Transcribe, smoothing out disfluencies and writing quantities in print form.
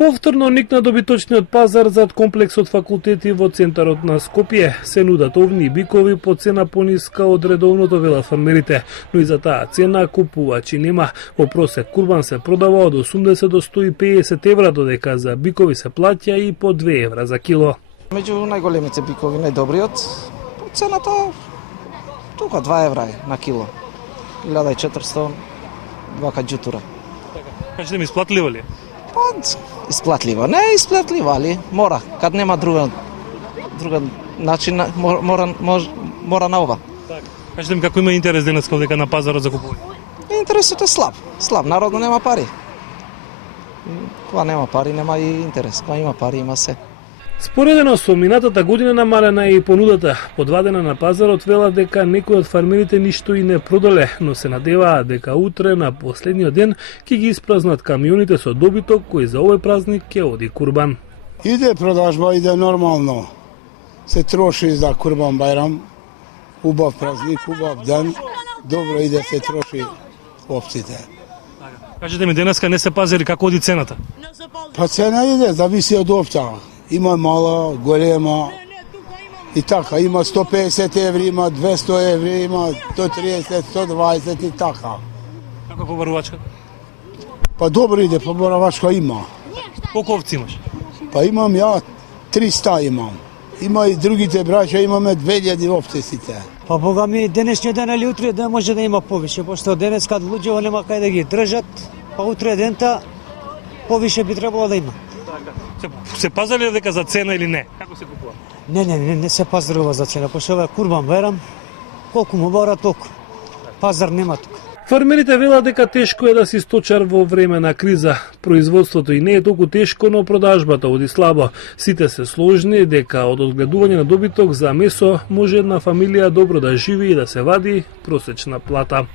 Повторно никна добиточниот пазар зад комплексот факултети во центарот на Скопје. Се нудат овни бикови по цена пониска од редовното, велат фармерите, но и за таа цена купувачи нема. Во просек курбан се продава од 80 до 150 евра, додека за бикови се плаќа и по 2 евра за кило. Меѓу најголемите бикови, најдобриот, цената тука 2 евра на кило. 1400 вака џутура. Кажете ми, исплатливо ли? Исплатливо. Не е исплатливо, али мора. Кад нема друга начин, мора на ова. Кажете ми, како има интерес денеска дека на пазарот за купување? Интересот е слаб. Слаб, народот нема пари. Кога нема пари, нема и интерес. Кога има пари, има се. Споредено со минатата година намалена е и понудата. Подвадена на пазарот, велат дека некои од фармерите ништо и не продале, но се надеваат дека утре на последниот ден ќе ги испразнат камионите со добиток кој за овој празник ќе оди курбан. Иде продажба, иде нормално. Се троши за Курбан Байрам. Убав празник, убав ден. Добро иде се троши овците. Кажете ми, денеска не се пазари, како оди цената? Па цена иде, зависи од овца. Има мала, голема и така. Има 150 еври, има 200 еври, има 130, 120 и така. Како по барувачка? Па добро иде, по барувачка има. Колку овци имаш? Па имам ја 300 имам. Има и другите браќа, имаме 2000 овци сите. Па бога ми, денешниот ден или утре ден може да има повише, пошто денес кад луѓето нема кај да ги држат, па утре дента повише би требало да има. Се пазари ли дека за цена или не? Како се купува? Не се пазарува за цена, пошто ова Курбан Байрам, колку му бара толку. Пазар нема тука. Фармерите велат дека тешко е да си сточар во време на криза. Производството и не е толку тешко, но продажбата оди слабо. Сите се сложни дека од одгледување на добиток за месо може една фамилија добро да живи и да се вади просечна плата.